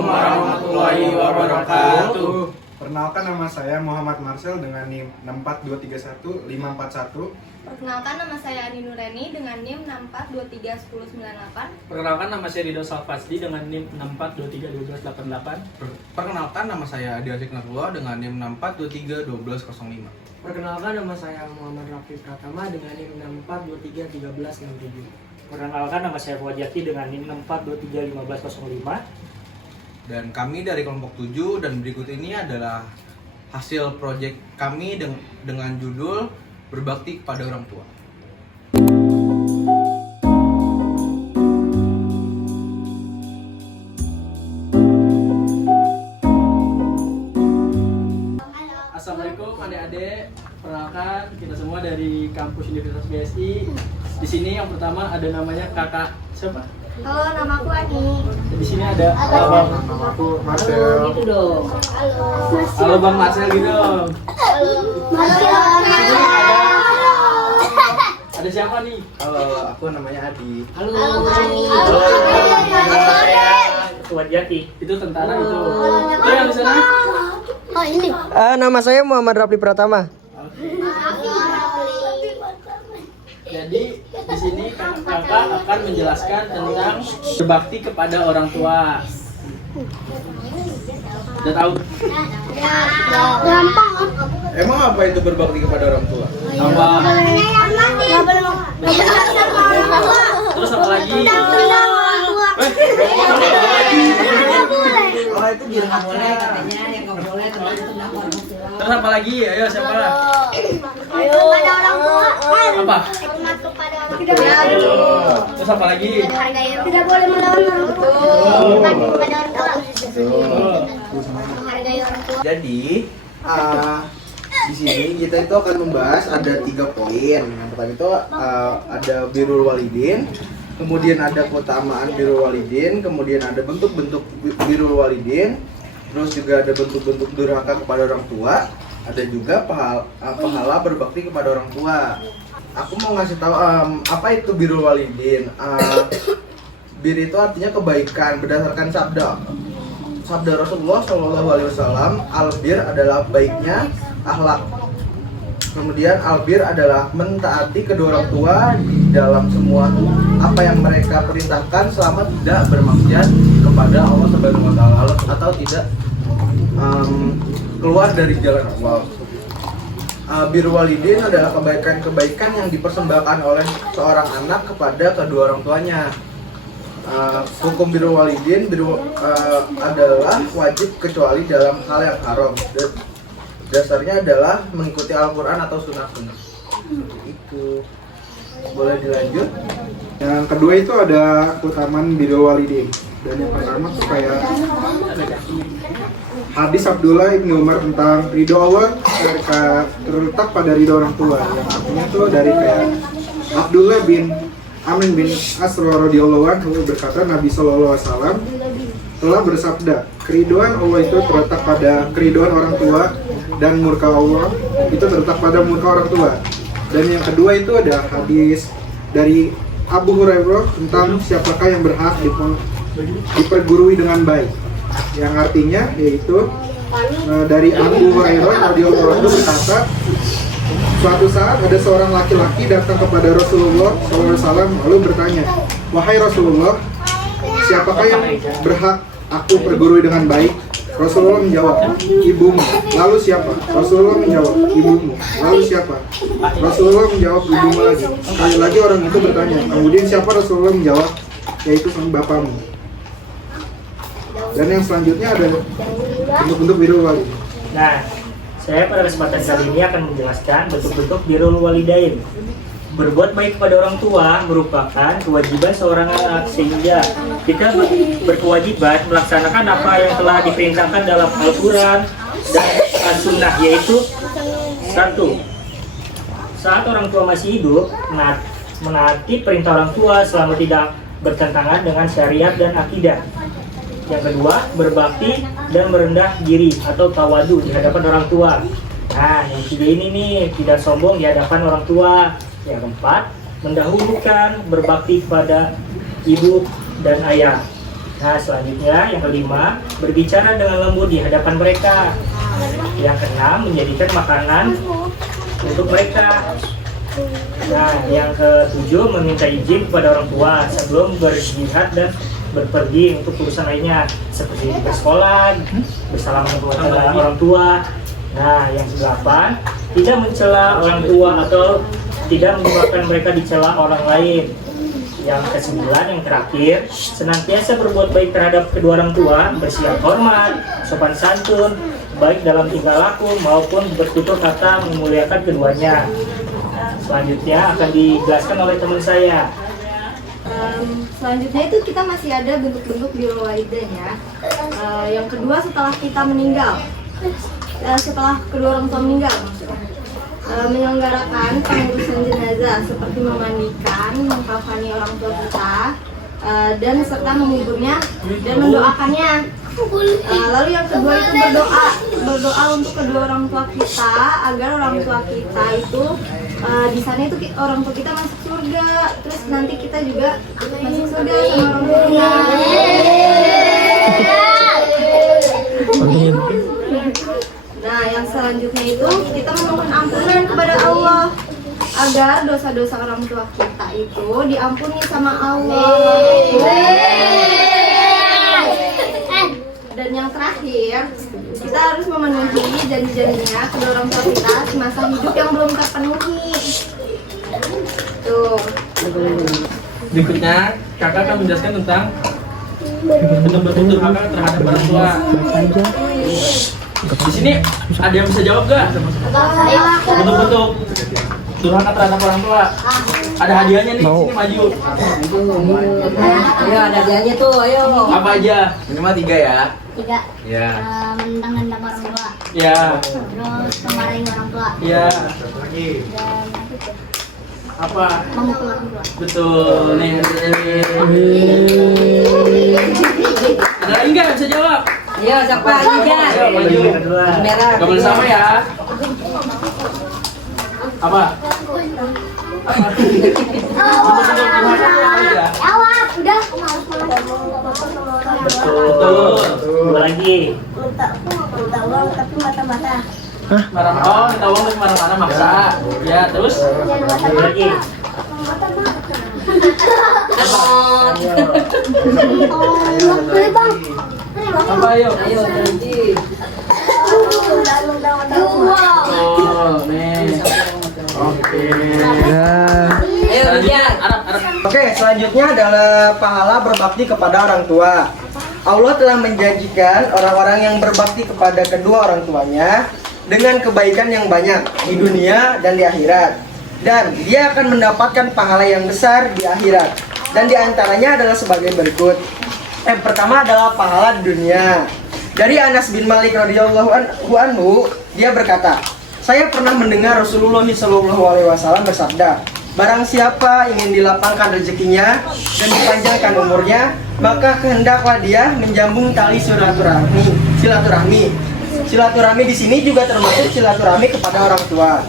Assalamualaikum warahmatullahi wabarakatuh. Perkenalkan, nama saya Muhammad Marcel dengan NIM 64231 Perkenalkan, nama saya Ani Nureni dengan NIM 64231098. Perkenalkan, nama saya Rido Salfasdi dengan NIM 64231288. Perkenalkan, nama saya Adi Asik Nasrullah dengan NIM 64231205. Perkenalkan, nama saya Muhammad Rafi Pratama dengan NIM 64231367. Perkenalkan, nama saya Fuad Yaki dengan NIM 64231505. Dan kami dari kelompok 7, dan berikut ini adalah hasil proyek kami dengan judul Berbakti kepada Orang Tua. Assalamualaikum adik-adik. Perkenalkan, kita semua dari kampus Universitas BSI. Di sini yang pertama ada namanya kakak siapa? Halo, nama aku Ani. Di sini ada Bang. Nama aku Marcel. Gitu dong. Halo Bang Marcel gitu dong. Ada siapa nih? Halo, aku namanya Adi. Halo. Fuad Yaki. Itu tentara itu. Itu yang di sana? Oh, ini. Nama saya Muhammad Rafi Pratama. Jadi di sini kakak akan menjelaskan tentang berbakti kepada orang tua. Udah tahu? Gampang. Emang apa itu berbakti kepada orang tua? Apa? Terus apa lagi? Oh, itu biar nggak boleh katanya, yang nggak boleh teman itu kenapa orang tua. Terus apa lagi? Ayo siapa? Kepada orang tua. Apa? Hormat kepada orang tua. Terus apa lagi? Tidak boleh melawan orang tua. Hormat kepada orang tua. Menghargai orang tua. Jadi di sini kita itu akan membahas ada 3 poin. Yang pertama itu ada birrul walidin, kemudian ada keutamaan birrul walidin, kemudian ada bentuk-bentuk birrul walidin, terus juga ada bentuk-bentuk durhaka kepada orang tua, ada juga pahala berbakti kepada orang tua. Aku mau ngasih tahu apa itu birrul walidin. Bir itu artinya kebaikan berdasarkan sabda Rasulullah SAW. Albir adalah baiknya akhlak. Kemudian albir adalah mentaati kedua orang tua di dalam semua apa yang mereka perintahkan selama tidak bermaksiat kepada Allah Subhanahu wa taala atau tidak keluar dari jalan Allah. Birrul walidin adalah kebaikan-kebaikan yang dipersembahkan oleh seorang anak kepada kedua orang tuanya. Hukum birrul walidin adalah wajib kecuali dalam hal yang haram. Dasarnya adalah mengikuti Al-Quran atau sunnah-sunnah. Itu boleh dilanjut. Yang kedua itu ada keutamaan birrul walidin. Dan yang pertama tuh kayak hadis Abdullah bin Umar tentang ridho Allah terletak pada ridho orang tua. Yang artinya tuh dari kayak Abdullah bin Amin bin Asro radhiyallahu anhu berkata, Nabi SAW telah bersabda, keriduan Allah itu terletak pada keriduan orang tua, dan murka Allah itu terletak pada murka orang tua. Dan yang kedua itu ada hadis dari Abu Hurairah tentang siapakah yang berhak dipergurui dengan baik. Yang artinya yaitu dari Abu Hurairah radhiyallahu anhu berkata, suatu saat ada seorang laki-laki datang kepada Rasulullah SAW lalu bertanya, wahai Rasulullah, siapakah yang berhak aku pergurui dengan baik? Rasulullah menjawab, ibumu. Lalu siapa? Rasulullah menjawab, ibumu. Lalu siapa? Rasulullah menjawab, ibumu lagi. Sekali lagi orang itu bertanya, kemudian siapa? Rasulullah menjawab, yaitu sang bapamu. Dan yang selanjutnya ada bentuk-bentuk birrul walidin. Nah, saya pada kesempatan kali ini akan menjelaskan bentuk-bentuk birrul walidain. Berbuat baik kepada orang tua merupakan kewajiban seorang anak, sehingga kita berkewajiban melaksanakan apa yang telah diperintahkan dalam Al-Quran dan As-Sunnah, yaitu 1. Saat orang tua masih hidup, menaati perintah orang tua selama tidak bertentangan dengan syariat dan akidah. Yang kedua, berbakti dan merendah diri atau tawadu di hadapan orang tua. Nah, yang ketiga ini nih, tidak sombong di hadapan orang tua. Yang keempat, mendahulukan berbakti kepada ibu dan ayah. Nah, selanjutnya yang kelima, berbicara dengan lembut di hadapan mereka. Yang keenam, menjadikan makanan untuk mereka. Nah, yang ketujuh, meminta izin kepada orang tua sebelum berjihad dan berpergi untuk urusan lainnya seperti bersekolah, bersalaman kepada orang tua. Nah, yang kedelapan, tidak mencela orang tua atau tidak menyebabkan mereka dicela orang lain. Yang kesembilan, yang terakhir, senantiasa berbuat baik terhadap kedua orang tua, bersikap hormat, sopan santun, baik dalam tingkah laku maupun bertutur kata memuliakan keduanya. Selanjutnya akan dijelaskan oleh teman saya. Selanjutnya itu kita masih ada bentuk-bentuk birrul walidain ya. Yang kedua setelah kita meninggal, setelah kedua orang tua meninggal maksudnya, menyelenggarakan pengurusan jenazah seperti memandikan, mengkafani orang tua kita, dan serta menguburnya dan mendoakannya. Lalu yang kedua itu berdoa untuk kedua orang tua kita agar orang tua kita itu di sana itu orang tua kita masuk surga, terus nanti kita juga masuk surga sama orang tua kita. Nah, yang selanjutnya itu kita memohon ampunan kepada Allah agar dosa-dosa orang tua kita itu diampuni sama Allah. Dan yang terakhir, kita harus memenuhi janji-janjinya kedua orang tua kita di masa hidup yang belum terpenuhi. Tuh. Berikutnya, kakak akan menjelaskan tentang bentuk-bentuk durhaka terhadap orang tua. Di sini ada yang bisa jawab gak? Bentuk-bentuk durhaka terhadap orang tua. Ada hadiahnya nih, sini maju. Ayo ada hadiahnya tuh, ayo. Apa aja? Minimal 3 ya. 3. Ya. Mentang-mentang orang tua. Ya. Terus memarahi orang tua. Ya. Dan Apa? memukul orang tua. Betul. Nih. Ada lagi nggak yang bisa jawab? Ayo siapa lagi ya? Ayo maju. Merah. Gak boleh sama ya. Apa? Jawab, udah. Betul. Dua lagi. Minta uang tapi mata-mata. Marah oh, minta uang untuk marah-marah maksa. Ya, terus? Dua lagi. Apa ayo? Ayo janji. Oh, nih. Oke. Ayo Rudian. Arab. Oke, selanjutnya adalah pahala berbakti kepada orang tua. Allah telah menjanjikan orang-orang yang berbakti kepada kedua orang tuanya dengan kebaikan yang banyak di dunia dan di akhirat. Dan dia akan mendapatkan pahala yang besar di akhirat. Dan diantaranya adalah sebagai berikut. Yang pertama adalah pahala di dunia. Dari Anas bin Malik radhiyallahu anhu, dia berkata, saya pernah mendengar Rasulullah SAW bersabda, barang siapa ingin dilapangkan rezekinya dan dipanjangkan umurnya, maka kehendaklah dia menjambung tali silaturahmi. Silaturahmi di sini juga termasuk silaturahmi kepada orang tua.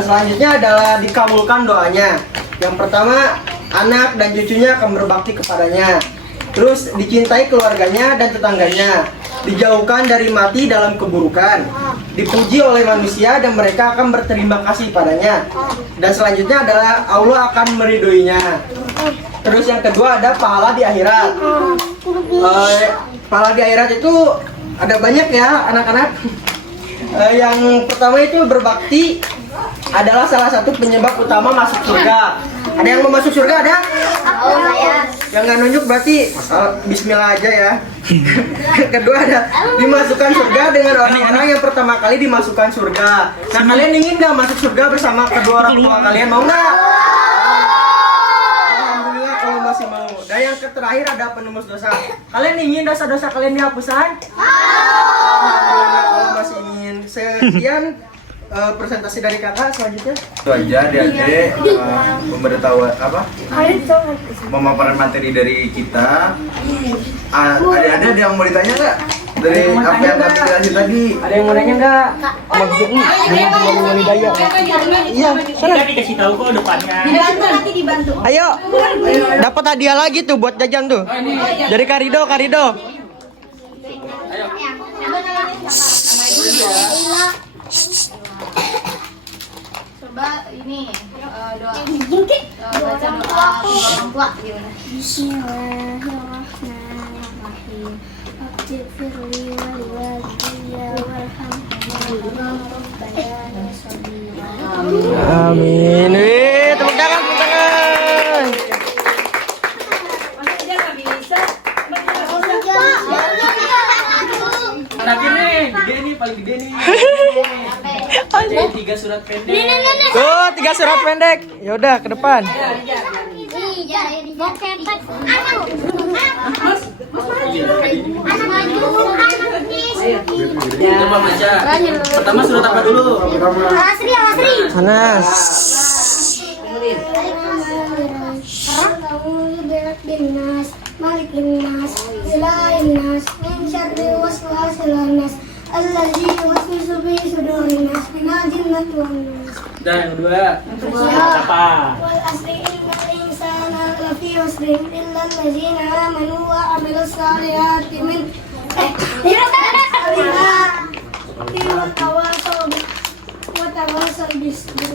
Selanjutnya adalah dikabulkan doanya. Yang pertama, anak dan cucunya akan berbakti kepadanya. Terus dicintai keluarganya dan tetangganya, dijauhkan dari mati dalam keburukan, dipuji oleh manusia dan mereka akan berterima kasih padanya. Dan selanjutnya adalah Allah akan meridhoinya. Terus yang kedua ada pahala di akhirat. Pahala di akhirat itu ada banyak ya anak-anak. Yang pertama itu berbakti adalah salah satu penyebab utama masuk surga. Ada yang mau masuk surga ada? Oh, saya. Yang nggak nunjuk berarti bismillah aja ya. Kedua ada dimasukkan surga dengan orang-orang yang pertama kali dimasukkan surga. Nah kalian ingin nggak masuk surga bersama kedua orang tua kalian? Mau nggak? Alhamdulillah kalau masih mau. Dan yang terakhir ada penembus dosa. Kalian ingin dosa-dosa kalian dihapusan? Alhamdulillah kalau masih ingin. Sekian presentasi dari kakak. Selanjutnya itu aja adik-adik pemberitahuan apa pemaparan materi dari kita. Adik-adik ada yang mau ditanya nggak? dari apa yang kami jelasin tadi. Ada yang mau nanya nggak? Maksudnya dengan Rul Walidayah. Iya, Kita dikasih tahu kok depannya. Nanti dibantu. Ayo, dapat hadiah lagi tuh buat jajan tuh. Dari Karido. Ayo. Coba ini doa. Baca doa orang tua gimana? Bismillahirrahmanirrahim. Ighfirli wa liwalidayya warhamhuma rabbayani shaghira. Amin. Wih, tepuk tangan. Anak ini gede nih, paling gede nih. Bacain 3 surat pendek. Tuh, 3 surat pendek. Yaudah, ke depan. Coba baca. Pertama surat apa dulu? Anas. Malikinnas, ilahinnas, min syarri waswasil khannas, alladzi yuwaswisu fi sudurin nas, minal jinnati wan nas. Dan yang kedua. Apa? Wal asri innal insana lafi khusrin illa allazina amanu wa amilus solihati min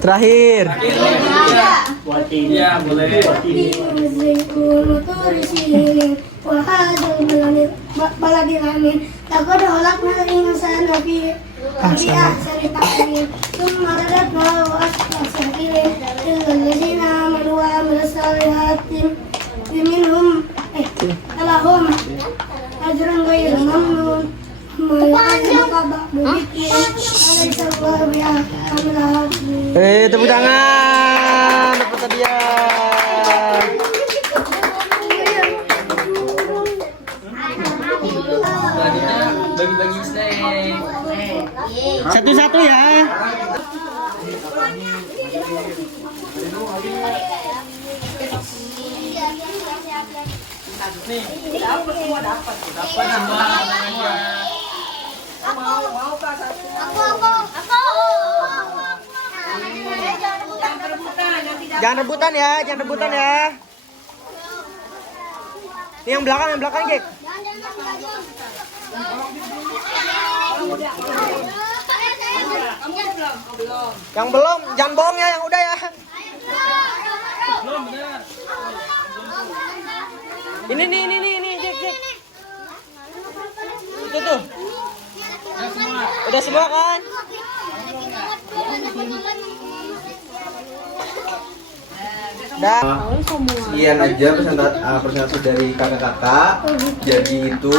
Terakhir. Iya, boleh. Tepuk tangan. Dapat hadiah. Selanjutnya bagi-bagi snack. Satu-satu ya. Nih. Dapat semua. Jangan rebutan ya. Ini yang belakang, Jack. Yang belum, jangan bohong ya, yang udah ya. Belum benar. Ini, Jack. Itu tuh. Udah semua kan? Sekian aja presentasi dari kakak-kakak. Jadi itu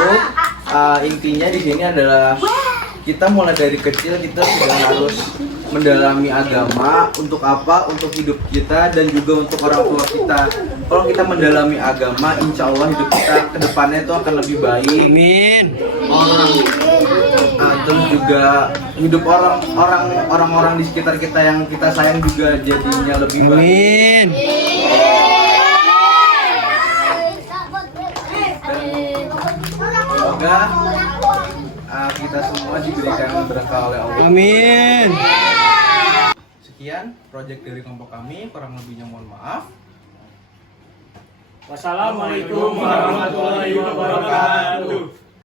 intinya di sini adalah kita mulai dari kecil kita sudah harus mendalami agama. Untuk apa? Untuk hidup kita dan juga untuk orang tua kita. Kalau kita mendalami agama, insya Allah hidup kita ke depannya itu akan lebih baik. Amin. Terus juga hidup orang-orang di sekitar kita yang kita sayang juga jadinya lebih baik. Amin. Semoga kita semua diberikan berkah oleh Allah. Amin. Sekian project dari kelompok kami, kurang lebihnya mohon maaf. Wassalamualaikum warahmatullahi wabarakatuh.